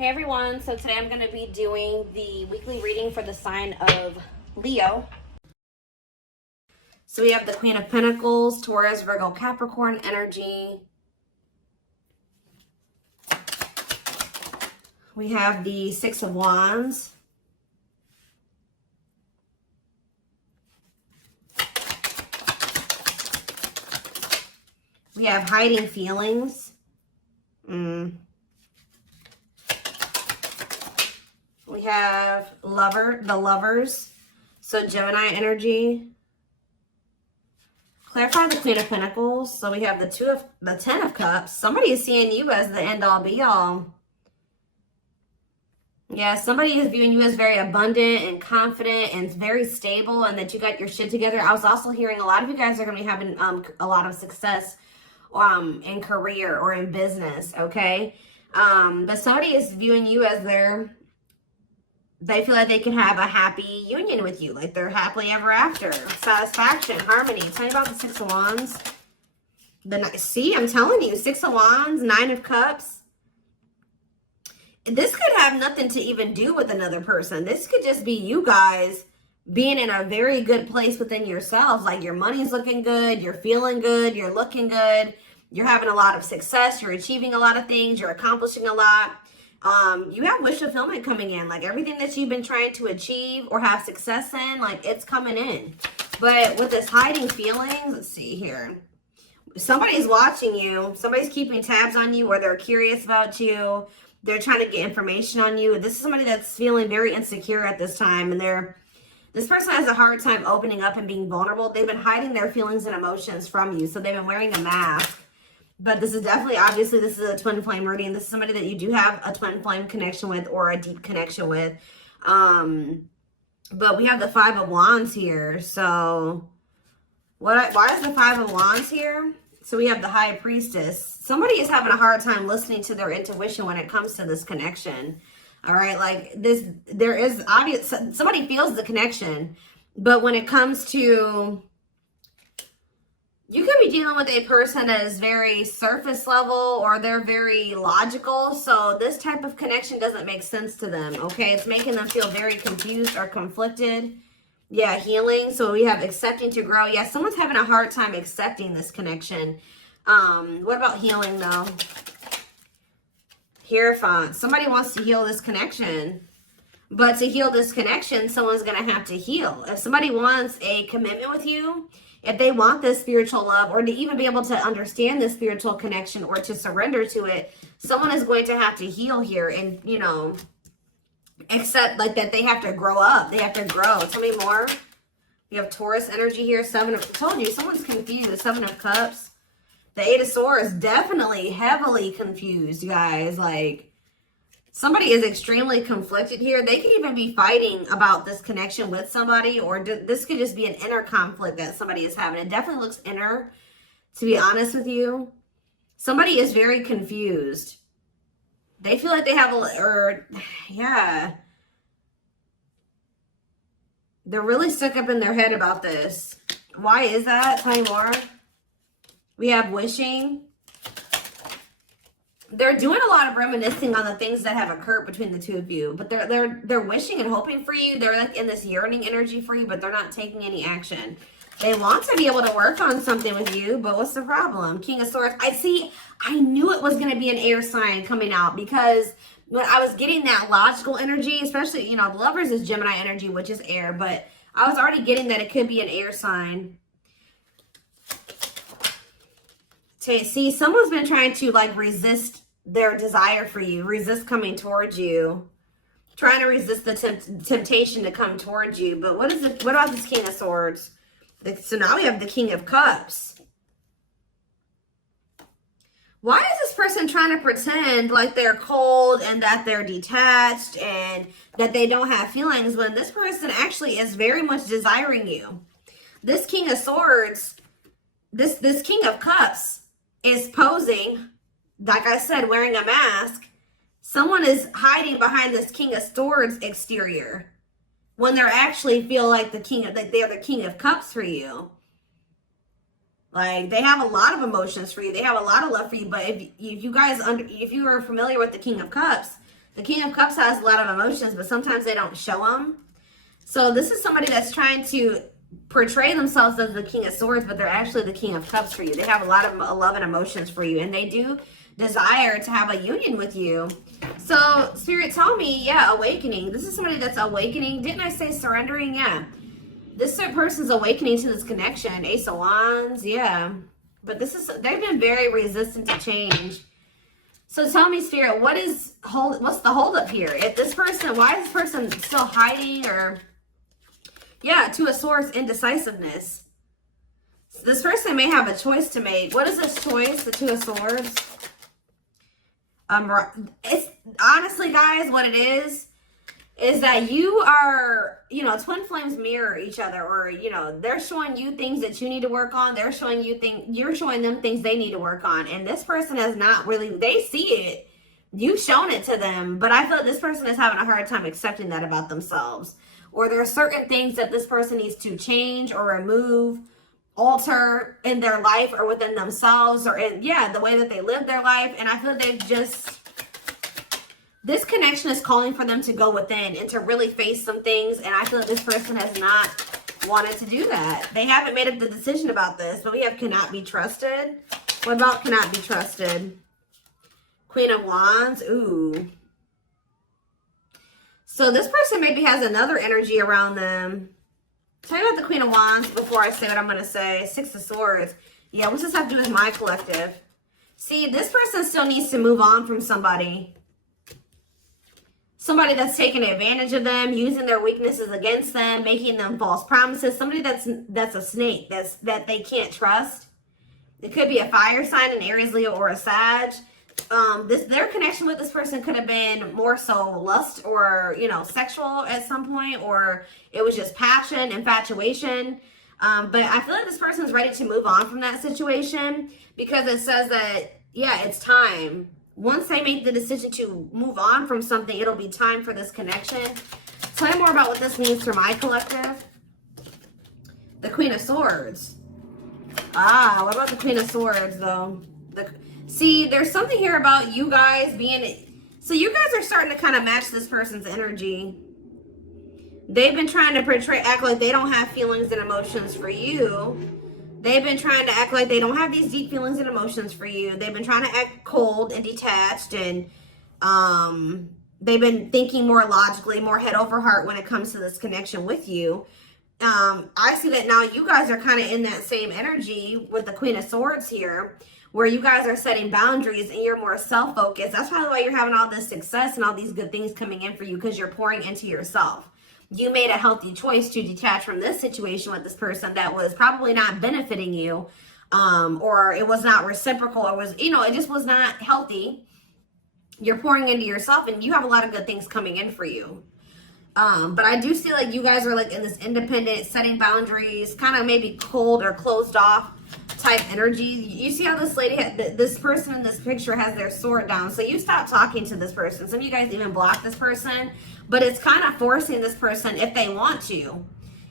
Hey everyone, so today I'm going to be doing the weekly reading for the sign of Leo. So we have the Queen of Pentacles, Taurus, Virgo, Capricorn energy. We have the Six of Wands. We have hiding feelings. We have the lovers. So Gemini energy. Clarify the Queen of Pentacles. So we have the Ten of Cups. Somebody is seeing you as the end all be all. Yeah, somebody is viewing you as very abundant and confident and very stable and that you got your shit together. I was also hearing a lot of you guys are going to be having a lot of success in career or in business, okay? But somebody is viewing you as they feel like they can have a happy union with you, like they're happily ever after. Satisfaction, harmony. Tell me about the Six of Wands. See, I'm telling you, Six of Wands, Nine of Cups. This could have nothing to even do with another person. This could just be you guys being in a very good place within yourselves. Like your money's looking good, you're feeling good, you're looking good, you're having a lot of success, you're achieving a lot of things, you're accomplishing a lot. You have wish fulfillment coming in, like everything that you've been trying to achieve or have success in, like it's coming in. But with this hiding feelings, let's see here. Somebody's watching you, somebody's keeping tabs on you, or they're curious about you. They're trying to get information on you. This is somebody that's feeling very insecure at this time, and this person has a hard time opening up and being vulnerable. They've been hiding their feelings and emotions from you, so they've been wearing a mask. But this is definitely, obviously, this is a twin flame reading. This is somebody that you do have a twin flame connection with or a deep connection with. But we have the Five of Wands here. So why is the Five of Wands here? So we have the High Priestess. Somebody is having a hard time listening to their intuition when it comes to this connection. All right, like this, there is obvious, somebody feels the connection. But when it comes to, you could be dealing with a person that is very surface level or they're very logical. So this type of connection doesn't make sense to them, okay? It's making them feel very confused or conflicted. Yeah, healing. So we have accepting to grow. Yeah, someone's having a hard time accepting this connection. What about healing though? Hierophant. Somebody wants to heal this connection. But to heal this connection, someone's going to have to heal. If somebody wants a commitment with you, if they want this spiritual love or to even be able to understand this spiritual connection or to surrender to it, someone is going to have to heal here and, you know, accept like that they have to grow up. They have to grow. Tell me more. We have Taurus energy here. I told you, someone's confused. Seven of Cups. The Eight of Swords, definitely heavily confused, guys. Like, somebody is extremely conflicted here. They could even be fighting about this connection with somebody, or this could just be an inner conflict that somebody is having. It definitely looks inner, to be honest with you. Somebody is very confused. They feel like they have yeah. They're really stuck up in their head about this. Why is that? Tell me more. We have wishing. They're doing a lot of reminiscing on the things that have occurred between the two of you, but they're wishing and hoping for you. They're like in this yearning energy for you, but they're not taking any action. They want to be able to work on something with you, but what's the problem? King of Swords. I knew it was going to be an air sign coming out because when I was getting that logical energy, especially, you know, the Lovers is Gemini energy, which is air, but I was already getting that it could be an air sign. See, someone's been trying to like resist their desire for you, resist coming towards you, trying to resist the temptation to come towards you. But what about this King of Swords? So now we have the King of Cups. Why is this person trying to pretend like they're cold and that they're detached and that they don't have feelings when this person actually is very much desiring you? This King of Swords, this King of Cups is posing, like I said, wearing a mask. Someone is hiding behind this King of Swords exterior when they're actually feel like they're the King of Cups for you. Like, they have a lot of emotions for you. They have a lot of love for you. But if you are familiar with the King of Cups, The King of Cups has a lot of emotions, but sometimes they don't show them. So this is somebody that's trying to portray themselves as the King of Swords, but they're actually the King of Cups for you. They have a lot of love and emotions for you, and they do desire to have a union with you. So Spirit told me, yeah, awakening. This is somebody that's awakening. Didn't I say surrendering? Yeah. This person's awakening to this connection. Ace of Wands, yeah. But they've been very resistant to change. So tell me, Spirit, what's the holdup here? If this person, why is this person still hiding? Or, yeah, Two of Swords, indecisiveness. So this person may have a choice to make. What is this choice? The Two of Swords. It's honestly, guys, what it is that you are, you know, twin flames mirror each other, or, you know, they're showing you things that you need to work on. They're showing you you're showing them things they need to work on. And this person has not really, they see it. You've shown it to them, but I feel like this person is having a hard time accepting that about themselves. Or there are certain things that this person needs to change or remove, alter in their life or within themselves, or in, yeah, the way that they live their life. And I feel like they've just, this connection is calling for them to go within and to really face some things. And I feel like this person has not wanted to do that. They haven't made up the decision about this, but we have cannot be trusted. What about cannot be trusted? Queen of Wands. Ooh. So this person maybe has another energy around them. Tell me about the Queen of Wands before I say what I'm going to say. Six of Swords. Yeah, what's this have to do with my collective? See, this person still needs to move on from somebody. Somebody that's taking advantage of them, using their weaknesses against them, making them false promises. Somebody that's a snake, that they can't trust. It could be a fire sign, an Aries, Leo, or a Sag. Their connection with this person could have been more so lust or, you know, sexual at some point, or it was just passion, infatuation. But I feel like this person's ready to move on from that situation, because it says that, yeah, it's time. Once they make the decision to move on from something, it'll be time for this connection. Tell me more about what this means for my collective. The Queen of Swords. Ah, what about the Queen of Swords, though? See, there's something here about you guys being... So you guys are starting to kind of match this person's energy. They've been trying to act like they don't have feelings and emotions for you. They've been trying to act like they don't have these deep feelings and emotions for you. They've been trying to act cold and detached, and they've been thinking more logically, more head over heart when it comes to this connection with you. I see that now you guys are kind of in that same energy with the Queen of Swords here, where you guys are setting boundaries and you're more self-focused. That's probably why you're having all this success and all these good things coming in for you, because you're pouring into yourself. You made a healthy choice to detach from this situation with this person that was probably not benefiting you, or it was not reciprocal, or was, you know, it just was not healthy. You're pouring into yourself, and you have a lot of good things coming in for you. But I do see like you guys are like in this independent, setting boundaries, kind of maybe cold or closed off type energy. You see how this lady, this person in this picture has their sword down. So you stop talking to this person. Some of you guys even block this person, but it's kind of forcing this person, if they want to,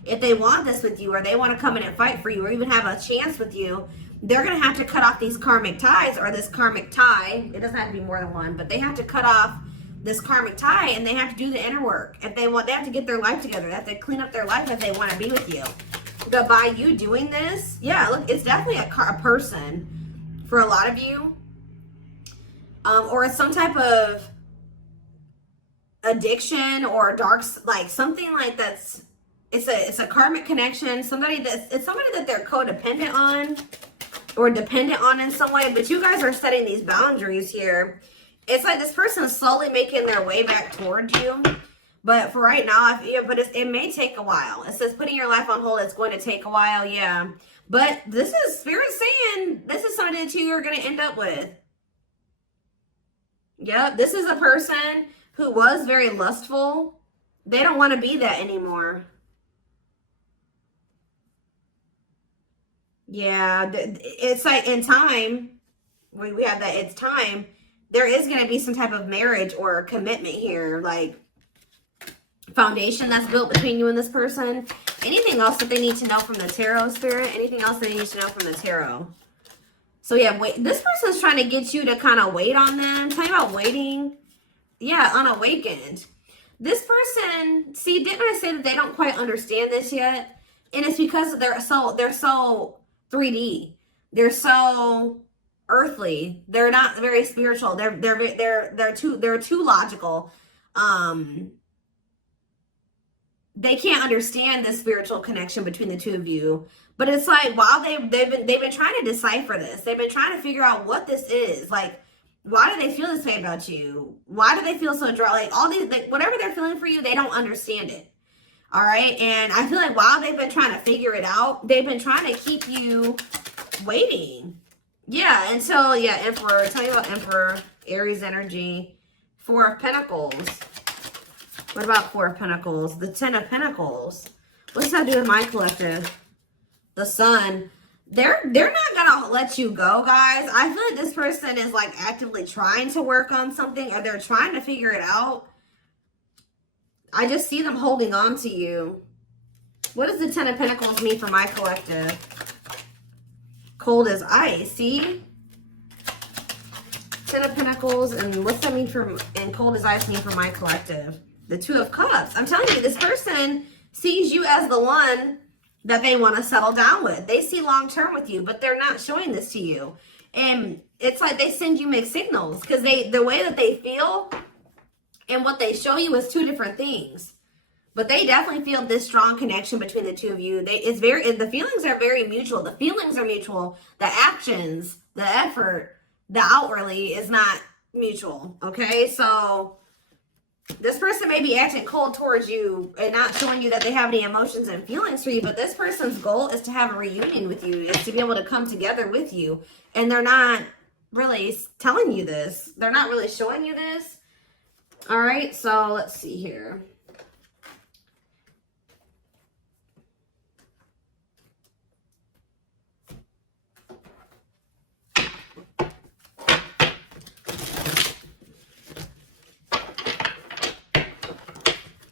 if they want this with you, or they want to come in and fight for you, or even have a chance with you, they're going to have to cut off these karmic ties, or this karmic tie. It doesn't have to be more than one, but they have to cut off this karmic tie, and they have to do the inner work. If they want, they have to get their life together. They have to clean up their life if they want to be with you. But by you doing this, yeah, look, it's definitely a person for a lot of you, or it's some type of addiction or dark, like something like that's, it's a karmic connection. It's somebody that they're codependent on or dependent on in some way. But you guys are setting these boundaries here. It's like this person is slowly making their way back towards you. But for right now, it may take a while. It says putting your life on hold, it's going to take a while, yeah. But this is Spirit saying this is something that you are going to end up with. Yep, this is a person who was very lustful. They don't want to be that anymore. Yeah, it's like in time, we have that, it's time. There is going to be some type of marriage or commitment here, like foundation that's built between you and this person. Anything else that they need to know from the tarot, Spirit? Anything else they need to know from the tarot? So yeah, wait, this person's trying to get you to kind of wait on them. Tell me about waiting. yeah, unawakened. This person, see, didn't I say that they don't quite understand this yet? And it's because they're so 3D. They're so earthly. They're not very spiritual. They're too logical. They can't understand the spiritual connection between the two of you. But it's like, while they've been trying to decipher this. They've been trying to figure out what this is. Like, why do they feel this way about you? Why do they feel so dry? Like, all these, like, whatever they're feeling for you, they don't understand it. All right. And I feel like while they've been trying to figure it out, they've been trying to keep you waiting. Yeah. Until, yeah, Emperor. Tell me about Emperor, Aries energy, Four of Pentacles. What about Four of Pentacles? The Ten of Pentacles. What's that do with my collective? The Sun. They're not gonna let you go, guys. I feel like this person is like actively trying to work on something, or they're trying to figure it out. I just see them holding on to you. What does the Ten of Pentacles mean for my collective? Cold as ice. See? Ten of Pentacles, and what's that mean for, and cold as ice mean for my collective? The Two of Cups. I'm telling you, this person sees you as the one that they want to settle down with. They see long-term with you, but they're not showing this to you. And it's like they send you mixed signals, because the way that they feel and what they show you is two different things. But they definitely feel this strong connection between the two of you. The feelings are very mutual. The feelings are mutual. The actions, the effort, the outwardly is not mutual. Okay, so this person may be acting cold towards you and not showing you that they have any emotions and feelings for you, but this person's goal is to have a reunion with you, is to be able to come together with you. And they're not really telling you this. They're not really showing you this. All right, so let's see here.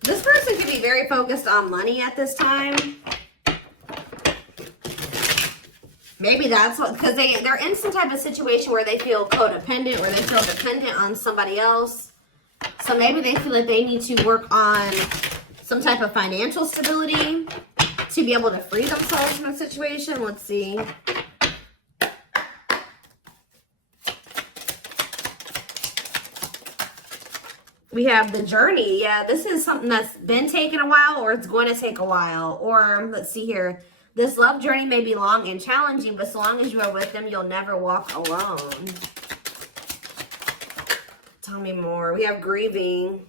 This person could be very focused on money at this time. Maybe that's what, because they're in some type of situation where they feel codependent, where they feel dependent on somebody else. So maybe they feel like they need to work on some type of financial stability to be able to free themselves from the situation. Let's see. We have the journey. Yeah, this is something that's been taking a while, or it's going to take a while. Or let's see here. This love journey may be long and challenging, but so long as you are with them, you'll never walk alone. Tell me more. We have grieving.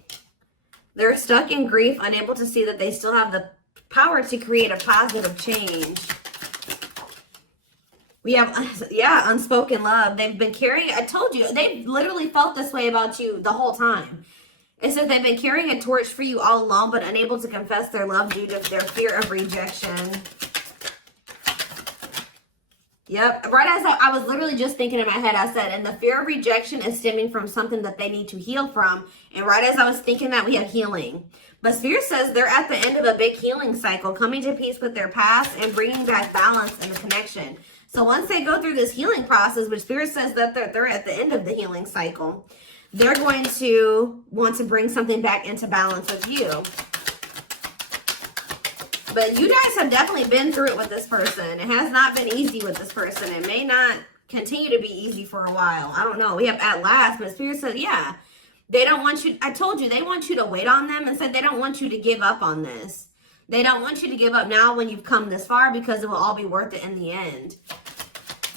They're stuck in grief, unable to see that they still have the power to create a positive change. We have, yeah, unspoken love. They've been carrying, I told you, they've literally felt this way about you the whole time. It says they've been carrying a torch for you all along, but unable to confess their love due to their fear of rejection. Yep. Right as I was literally just thinking in my head, I said, and the fear of rejection is stemming from something that they need to heal from. And right as I was thinking that, we have healing. But Spirit says they're at the end of a big healing cycle, coming to peace with their past and bringing back balance and the connection. So once they go through this healing process, which Spirit says that they're at the end of the healing cycle, they're going to want to bring something back into balance with you. But you guys have definitely been through it with this person. It has not been easy with this person. It may not continue to be easy for a while. I don't know. We have at last, but Spirit said, yeah, they don't want you. I told you, they want you to wait on them, and said they don't want you to give up on this. They don't want you to give up now when you've come this far, because it will all be worth it in the end.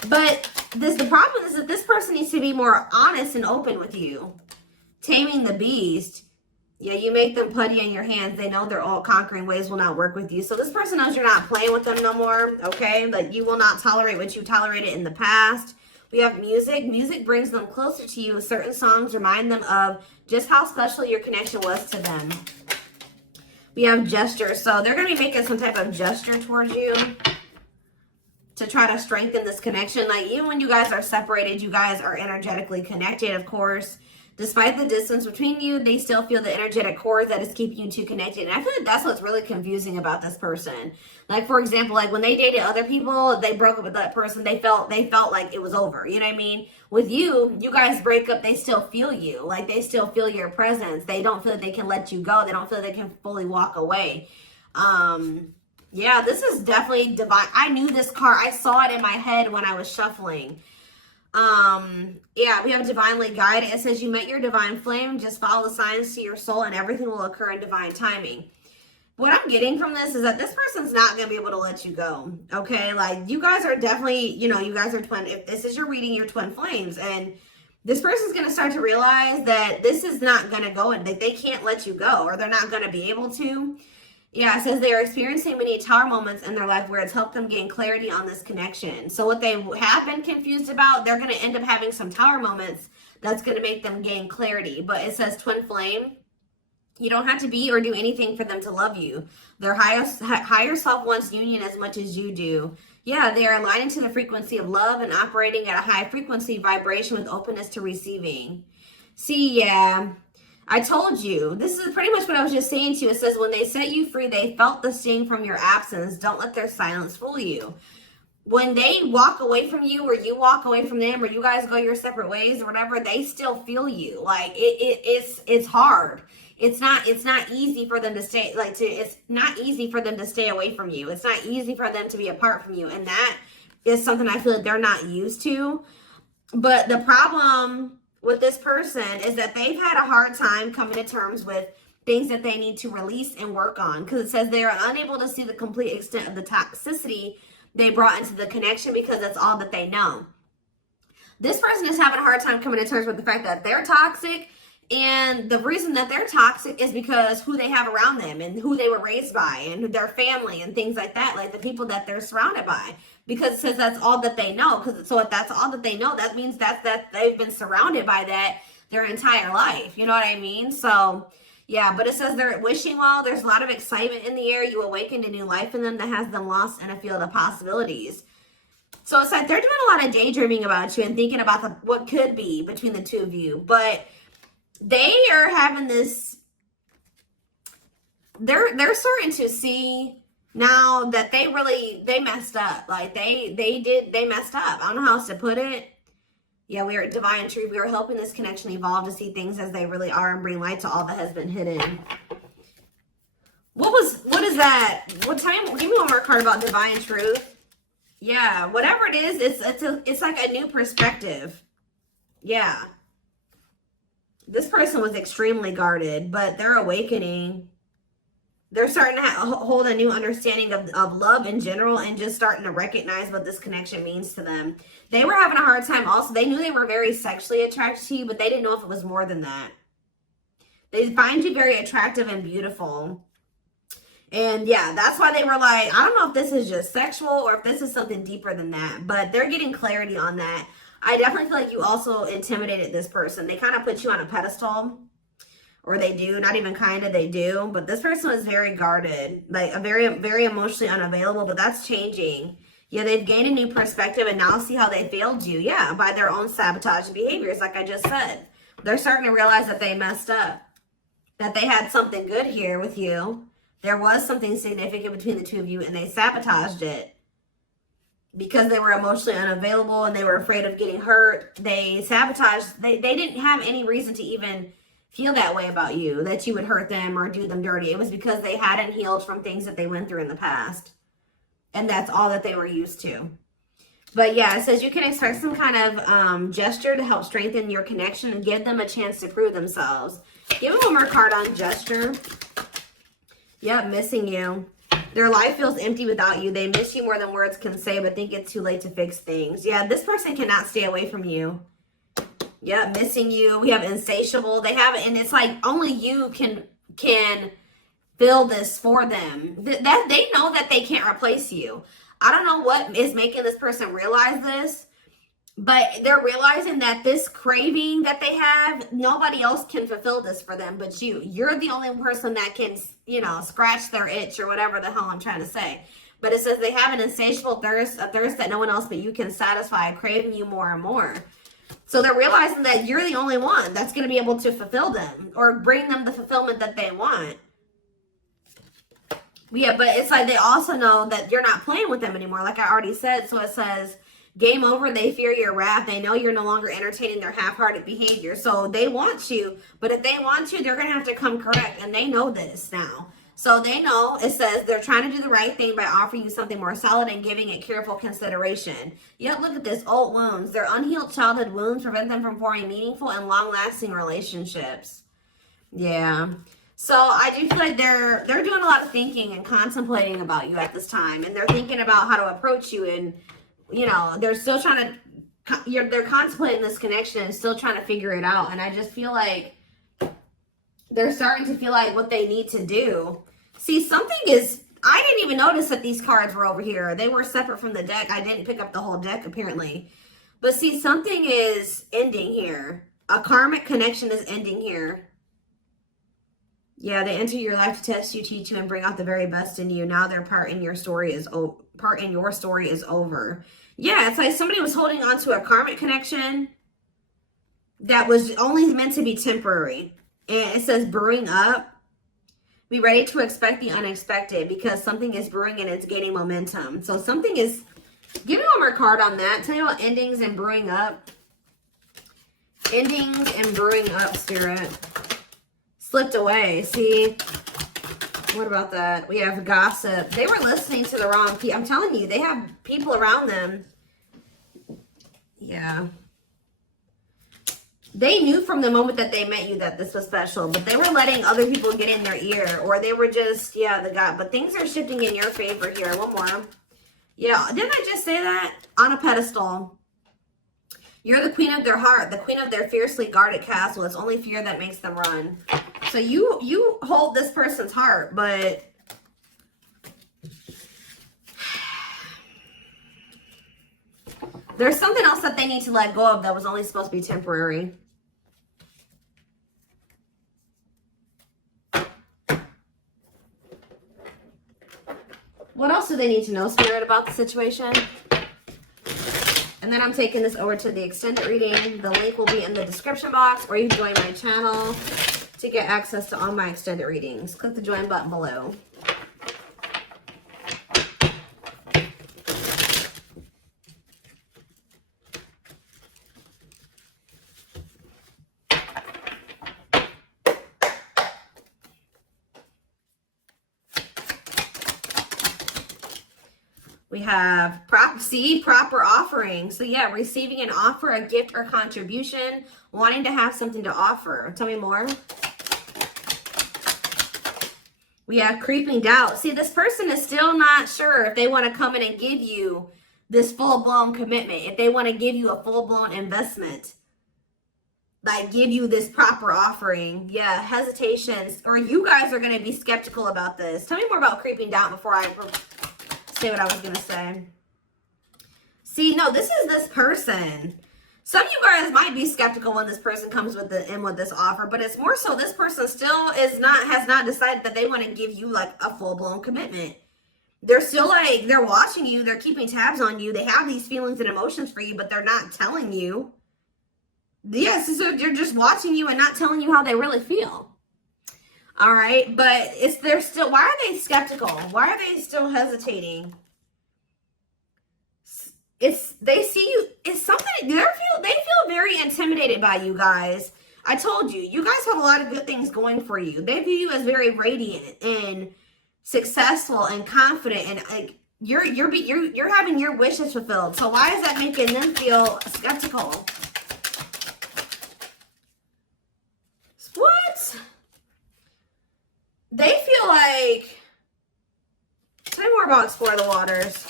But the problem is that this person needs to be more honest and open with you. Taming the beast. Yeah, you make them putty in your hands. They know their all-conquering ways will not work with you. So this person knows you're not playing with them no more, okay? Like, you will not tolerate what you tolerated in the past. We have music. Music brings them closer to you. Certain songs remind them of just how special your connection was to them. We have gestures. So they're going to be making some type of gesture towards you to try to strengthen this connection. Like, even when you guys are separated, you guys are energetically connected, of course. Despite the distance between you, they still feel the energetic cord that is keeping you two connected. And I feel like that's what's really confusing about this person. Like, for example, like when they dated other people, they broke up with that person, they felt like it was over. You know what I mean? With you, you guys break up, they still feel you. Like, they still feel your presence. They don't feel like they can let you go. They don't feel like they can fully walk away. Yeah, this is definitely divine. I knew this card. I saw it in my head when I was shuffling. Yeah, we have divinely guided. It says you met your divine flame. Just follow the signs to your soul and everything will occur in divine timing. What I'm getting from this is that this person's not going to be able to let you go. Okay. Like, you guys are definitely, you know, you guys are twin. If this is your reading, you're twin flames, and this person's going to start to realize that this is not going to go and they can't let you go, or they're not going to be able to. Yeah, it says they are experiencing many tower moments in their life where it's helped them gain clarity on this connection. So what they have been confused about, they're going to end up having some tower moments that's going to make them gain clarity. But it says twin flame. You don't have to be or do anything for them to love you. Their higher self wants union as much as you do. Yeah, they are aligning to the frequency of love and operating at a high frequency vibration with openness to receiving. See, yeah. I told you, this is pretty much what I was just saying to you. It says, when they set you free, they felt the sting from your absence. Don't let their silence fool you. When they walk away from you, or you walk away from them, or you guys go your separate ways or whatever, they still feel you. Like, it's hard. It's not easy for them to stay, it's not easy for them to stay away from you. It's not easy for them to be apart from you. And that is something I feel like they're not used to. But the problem with this person is that they've had a hard time coming to terms with things that they need to release and work on, because it says they are unable to see the complete extent of the toxicity they brought into the connection because that's all that they know. This person is having a hard time coming to terms with the fact that they're toxic, and the reason that they're toxic is because who they have around them and who they were raised by and their family and things like that, like the people that they're surrounded by. Because it says that's all that they know. So if that's all that they know, that means that they've been surrounded by that their entire life. You know what I mean? So, yeah, but it says they're wishing well. There's a lot of excitement in the air. You awakened a new life in them that has them lost in a field of possibilities. So it's like they're doing a lot of daydreaming about you and thinking about what could be between the two of you. But they are having this, they're starting to see now that they messed up. Like they messed up. I don't know how else to put it. Yeah, we are at divine truth. We are helping this connection evolve to see things as they really are and bring light to all that has been hidden. What is that? Give me one more card about divine truth. Yeah, whatever it is, it's like a new perspective. Yeah. This person was extremely guarded, but they're awakening. They're starting to hold a new understanding of love in general and just starting to recognize what this connection means to them. They were having a hard time also. They knew they were very sexually attracted to you, but they didn't know if it was more than that. They find you very attractive and beautiful. And yeah, that's why they were like, I don't know if this is just sexual or if this is something deeper than that, but they're getting clarity on that. I definitely feel like you also intimidated this person. They kind of put you on a pedestal. Or they do, not even kind of, they do. But this person was very guarded, like a very, very emotionally unavailable, but that's changing. Yeah, they've gained a new perspective and now see how they failed you. Yeah, by their own sabotage behaviors, like I just said. They're starting to realize that they messed up, that they had something good here with you. There was something significant between the two of you and they sabotaged it. Because they were emotionally unavailable and they were afraid of getting hurt, they sabotaged. They didn't have any reason to even feel that way about you, that you would hurt them or do them dirty. It was because they hadn't healed from things that they went through in the past. And that's all that they were used to. But yeah, it says you can expect some kind of gesture to help strengthen your connection and give them a chance to prove themselves. Give them one more card on gesture. Yep, missing you. Their life feels empty without you. They miss you more than words can say, but think it's too late to fix things. Yeah, this person cannot stay away from you. Yeah, missing you. We have insatiable. They have it, and it's like only you can fill this for them. That they know that they can't replace you. I don't know what is making this person realize this, but they're realizing that this craving that they have, nobody else can fulfill this for them but you. You're the only person that can, you know, scratch their itch or whatever the hell I'm trying to say. But it says they have an insatiable thirst, a thirst that no one else but you can satisfy, craving you more and more. So they're realizing that you're the only one that's going to be able to fulfill them or bring them the fulfillment that they want. Yeah, but it's like they also know that you're not playing with them anymore, like I already said. So it says, game over, they fear your wrath. They know you're no longer entertaining their half-hearted behavior. So they want you, but if they want you, they're going to have to come correct. And they know this now. So they know, it says, they're trying to do the right thing by offering you something more solid and giving it careful consideration. Yet look at this, old wounds. Their unhealed childhood wounds prevent them from forming meaningful and long-lasting relationships. Yeah. So I do feel like they're doing a lot of thinking and contemplating about you at this time. And they're thinking about how to approach you. And, you know, they're still trying to, they're contemplating this connection and still trying to figure it out. And I just feel like they're starting to feel like what they need to do. See, something is, I didn't even notice that these cards were over here. They were separate from the deck. I didn't pick up the whole deck, apparently. But see, something is ending here. A karmic connection is ending here. Yeah, they enter your life to test you, teach you, and bring out the very best in you. Now their part in your story is over. Yeah, it's like somebody was holding on to a karmic connection that was only meant to be temporary. And it says brewing up. Be ready to expect the unexpected because something is brewing and it's gaining momentum. So something is, give me one more card on that. Tell me about endings and brewing up. Endings and brewing up, Spirit. Slipped away. See, what about that? We have gossip. They were listening to the wrong people. I'm telling you, they have people around them. Yeah. They knew from the moment that they met you that this was special, but they were letting other people get in their ear, or they were just, yeah, but things are shifting in your favor here. One more. Yeah, didn't I just say that? On a pedestal. You're the queen of their heart, the queen of their fiercely guarded castle. It's only fear that makes them run. So you hold this person's heart, but there's something else that they need to let go of that was only supposed to be temporary. What else do they need to know, Spirit, about the situation? And then I'm taking this over to the extended reading. The link will be in the description box, or you can join my channel to get access to all my extended readings. Click the join button below. We have proper offering. So yeah, receiving an offer, a gift, or contribution, wanting to have something to offer. Tell me more. We have creeping doubt. See, this person is still not sure if they want to come in and give you this full-blown commitment, if they want to give you a full-blown investment, like give you this proper offering. Yeah, hesitations, or you guys are going to be skeptical about this. Tell me more about creeping doubt before I say what I was going to say. See, no, this is this person. Some of you guys might be skeptical when this person comes with this offer, but it's more so this person still has not decided that they want to give you like a full-blown commitment. They're still like, they're watching you, they're keeping tabs on you, they have these feelings and emotions for you, but they're not telling you. Yes, so they're just watching you and not telling you how they really feel. All right, but they're still, why are they skeptical? Why are they still hesitating? They see you, it's something, they feel very intimidated by you guys. I told you, you guys have a lot of good things going for you. They view you as very radiant and successful and confident, and like you're having your wishes fulfilled. So why is that making them feel skeptical? What? They feel like, tell me more about Explore the Waters.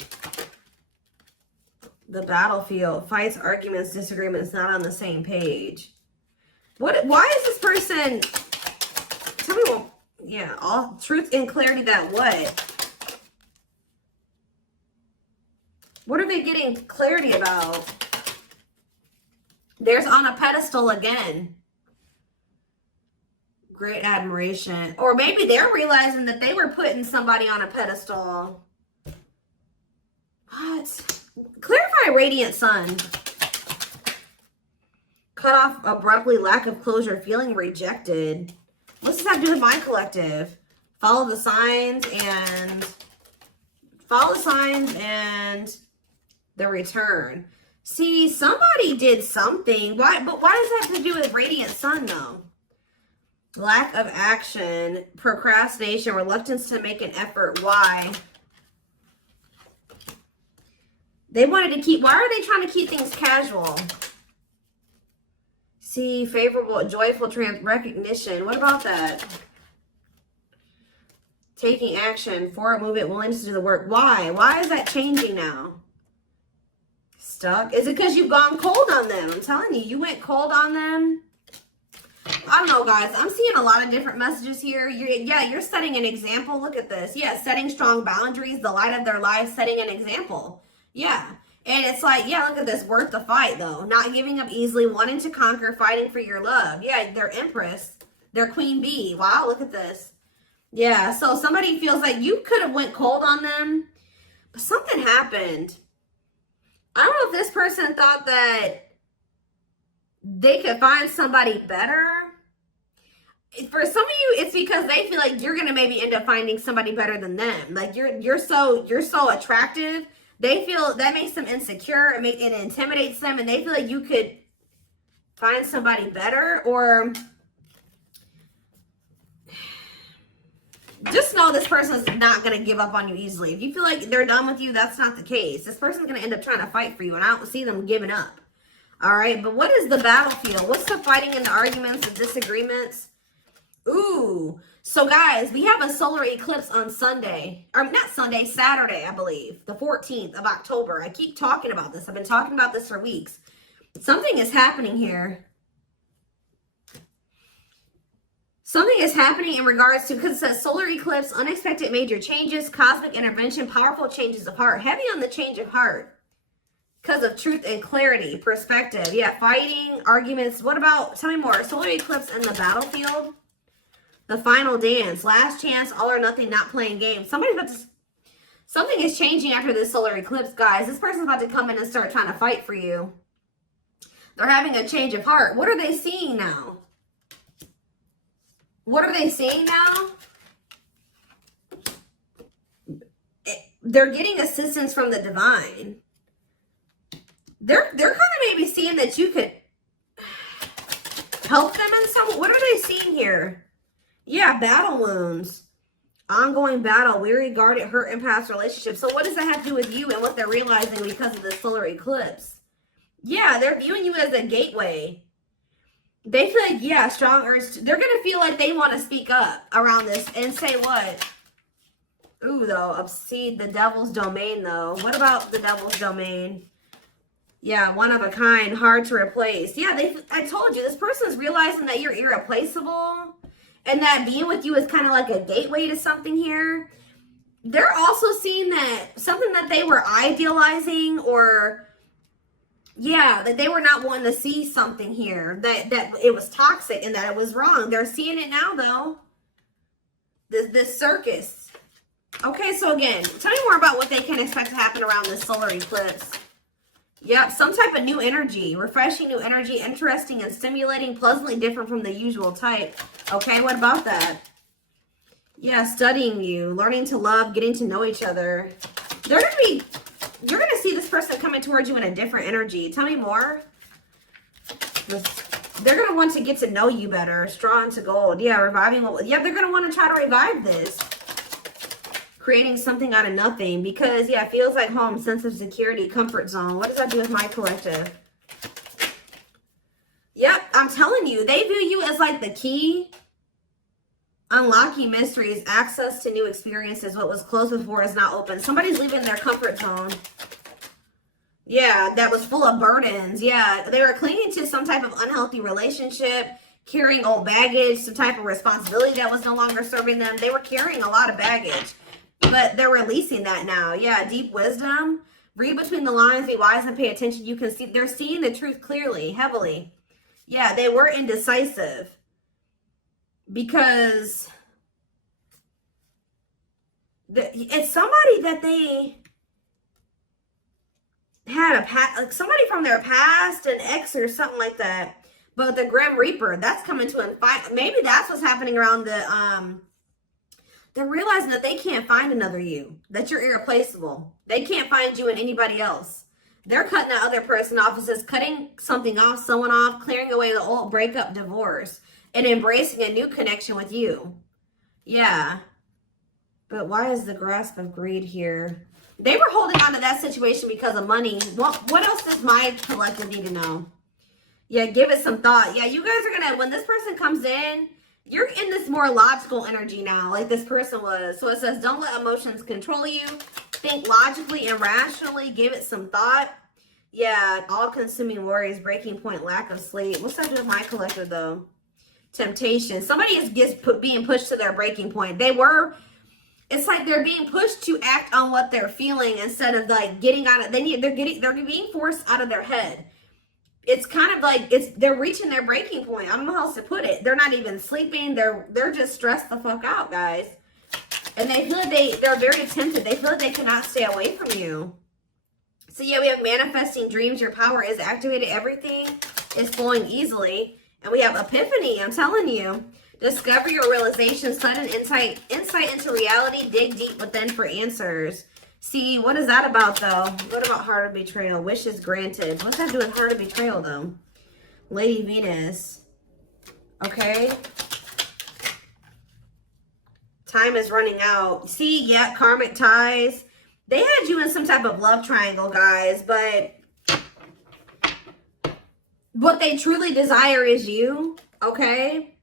The battlefield, fights, arguments, disagreements, not on the same page. Why is this person, tell me what, yeah, all truth and clarity that what? What are they getting clarity about? There's on a pedestal again. Great admiration. Or maybe they're realizing that they were putting somebody on a pedestal. What? Clarify radiant sun. Cut off abruptly, lack of closure, feeling rejected. What's this have to do with my collective? Follow the signs and the return. See, somebody did something. Why? But why does that have to do with radiant sun though? Lack of action, procrastination, reluctance to make an effort. Why? They wanted to keep, why are they trying to keep things casual? See, favorable, joyful recognition. What about that? Taking action, forward movement, willingness to do the work. Why? Why is that changing now? Stuck? Is it because you've gone cold on them? I'm telling you, you went cold on them. I don't know, guys. I'm seeing a lot of different messages here. You're setting an example. Look at this. Yeah, setting strong boundaries, the light of their life, setting an example. Yeah. And it's like, yeah, look at this. Worth the fight, though. Not giving up easily, wanting to conquer, fighting for your love. Yeah, they're Empress. They're Queen Bee. Wow, look at this. Yeah, so somebody feels like you could have went cold on them, but something happened. I don't know if this person thought that they could find somebody better. For some of you, it's because they feel like you're gonna maybe end up finding somebody better than them. Like you're so attractive. They feel that makes them insecure. It intimidates them, and they feel like you could find somebody better. Or just know this person is not gonna give up on you easily. If you feel like they're done with you, that's not the case. This person's gonna end up trying to fight for you, and I don't see them giving up. All right, but what is the battlefield? What's the fighting and the arguments, the disagreements? Ooh, so guys, we have a solar eclipse on Sunday, or not Sunday, Saturday, I believe, the 14th of October. I keep talking about this. I've been talking about this for weeks. Something is happening here. Something is happening in regards to, because it says solar eclipse, unexpected major changes, cosmic intervention, powerful changes of heart. Heavy on the change of heart. Because of truth and clarity, perspective. Yeah, fighting, arguments. What about, tell me more. Solar eclipse and the battlefield. The final dance. Last chance, all or nothing, not playing games. Somebody's about to, something is changing after this solar eclipse, guys. This person's about to come in and start trying to fight for you. They're having a change of heart. What are they seeing now? What are they seeing now? They're getting assistance from the divine. They're kind of maybe seeing that you could help them in some. What are they seeing here? Yeah, battle wounds. Ongoing battle, weary, guarded, hurt, and past relationships. So what does that have to do with you and what they're realizing because of this solar eclipse? Yeah, they're viewing you as a gateway. They feel like, yeah, strong urge. They're going to feel like they want to speak up around this and say what? Ooh, though, obsede the devil's domain, though. What about the devil's domain? Yeah, one of a kind, hard to replace. Yeah, I told you, this person is realizing that you're irreplaceable and that being with you is kind of like a gateway to something here. They're also seeing that something that they were idealizing, or yeah, that they were not wanting to see something here, that it was toxic and that it was wrong. They're seeing it now, though. This circus. Okay, so again, tell me more about what they can expect to happen around this solar eclipse. Yep, some type of new energy, refreshing new energy, interesting and stimulating, pleasantly different from the usual type. Okay, what about that? Yeah, studying you, learning to love, getting to know each other. You're going to see this person coming towards you in a different energy. Tell me more. They're going to want to get to know you better. Straw into gold. Yeah, reviving. Yeah, they're going to want to try to revive this. Creating something out of nothing, because yeah, it feels like home, sense of security, comfort zone. What does that do with my collective? Yep, I'm telling you, they view you as like the key. Unlocking mysteries, access to new experiences. What was closed before is now open. Somebody's leaving their comfort zone. Yeah, that was full of burdens. Yeah, they were clinging to some type of unhealthy relationship, carrying old baggage, some type of responsibility that was no longer serving them. They were carrying a lot of baggage. But they're releasing that now. Yeah, deep wisdom. Read between the lines, be wise and pay attention. You can see, they're seeing the truth clearly, heavily. Yeah, they were indecisive. Because it's somebody that they had like somebody from their past, an ex or something like that. But the Grim Reaper, that's coming to an fight. Maybe that's what's happening around they're realizing that they can't find another you, that you're irreplaceable. They can't find you in anybody else. They're cutting that other person off. It says cutting something off, someone off, clearing away the old breakup, divorce, and embracing a new connection with you. Yeah. But why is the grasp of greed here? They were holding on to that situation because of money. What else does my collective need to know? Yeah, give it some thought. Yeah, you guys are going to, when this person comes in, you're in this more logical energy now, like this person was. So it says, don't let emotions control you. Think logically and rationally. Give it some thought. Yeah, all-consuming worries, breaking point, lack of sleep. What's that do with my collective, though? Temptation. Somebody is being pushed to their breaking point. It's like they're being pushed to act on what they're feeling instead of like getting out of. They're being forced out of their head. It's kind of like they're reaching their breaking point. I don't know how else to put it. They're not even sleeping. They're just stressed the fuck out, guys. And they feel like they're very tempted. They feel like they cannot stay away from you. So yeah, we have manifesting dreams. Your power is activated. Everything is flowing easily. And we have epiphany. I'm telling you. Discover your realization. Sudden insight into reality. Dig deep within for answers. See, what is that about, though? What about heart of betrayal? Wishes granted. What's that do with heart of betrayal, though? Lady Venus. Okay. Time is running out. See, yeah, karmic ties. They had you in some type of love triangle, guys, but what they truly desire is you, okay?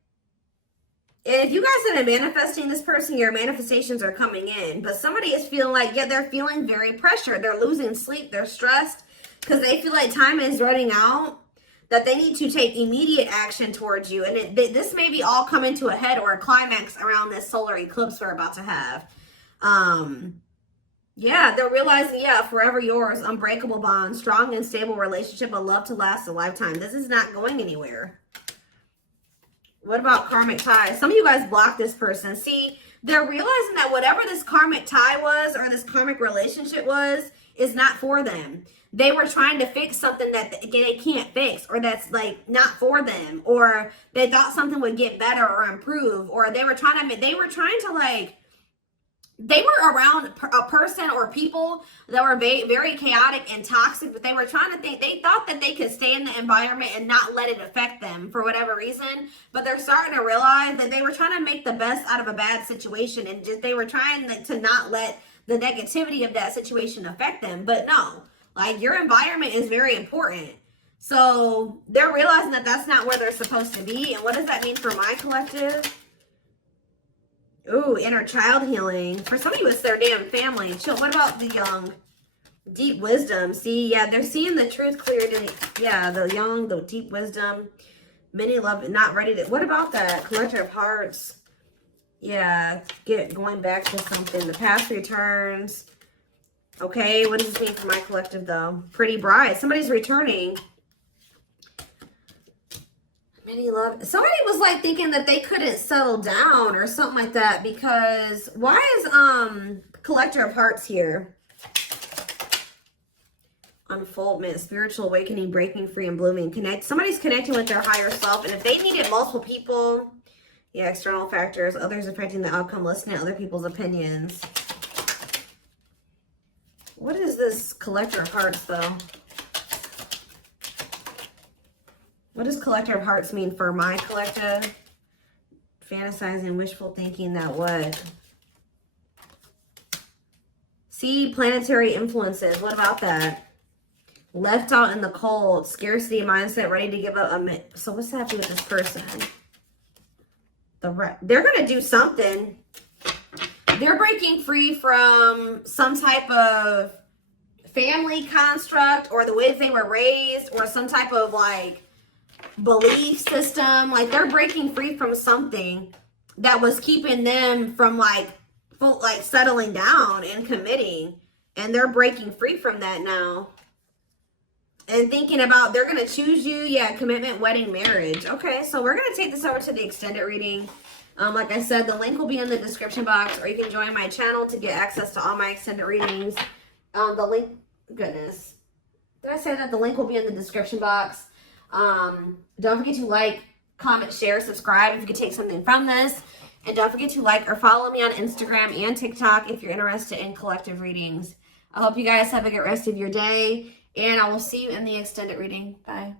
If you guys have been manifesting this person, your manifestations are coming in. But somebody is feeling like, yeah, they're feeling very pressured. They're losing sleep. They're stressed because they feel like time is running out, that they need to take immediate action towards you. And this may be all coming to a head or a climax around this solar eclipse we're about to have. Yeah, they're realizing, yeah, forever yours, unbreakable bond, strong and stable relationship, a love to last a lifetime. This is not going anywhere. What about karmic ties? Some of you guys blocked this person. See, they're realizing that whatever this karmic tie was or this karmic relationship was is not for them. They were trying to fix something that they can't fix, or that's like not for them, or they thought something would get better or improve, or they were trying to like, they were around a person or people that were very, very chaotic and toxic, but they were trying to think, they thought that they could stay in the environment and not let it affect them for whatever reason. But they're starting to realize that they were trying to make the best out of a bad situation, and just they were trying to not let the negativity of that situation affect them. But no, like, your environment is very important. So they're realizing that that's not where they're supposed to be. And what does that mean for my collective? Ooh, inner child healing. For some of you, it's their damn family. Chill. What about the young? Deep wisdom. See, yeah, they're seeing the truth clearly. Yeah, the young, the deep wisdom. Many love, not ready to. What about that? Collector of hearts. Yeah, going back to something. The past returns. Okay, what does this mean for my collective, though? Pretty bride. Somebody's returning. Many love. Somebody was like thinking that they couldn't settle down or something like that, because why is collector of hearts here? Unfoldment, spiritual awakening, breaking free and blooming. Somebody's connecting with their higher self, and if they needed multiple people, yeah, external factors, others affecting the outcome, listening to other people's opinions. What is this collector of hearts, though? What does collector of hearts mean for my collective? Fantasizing, wishful thinking, that what? See, planetary influences. What about that? Left out in the cold, scarcity mindset, ready to give up. So what's that have to do with this person? They're going to do something. They're breaking free from some type of family construct, or the ways they were raised, or some type of like belief system. Like, they're breaking free from something that was keeping them from like settling down and committing, and they're breaking free from that now and thinking about they're going to choose you. Yeah, commitment, wedding, marriage. Okay, so we're going to take this over to the extended reading. Like I said, the link will be in the description box, or you can join my channel to get access to all my extended readings. The link, goodness, did I say that? The link will be in the description box. Don't forget to like, comment, share, subscribe if you could take something from this. And don't forget to like or follow me on Instagram and TikTok if you're interested in collective readings. I hope you guys have a good rest of your day, and I will see you in the extended reading. Bye.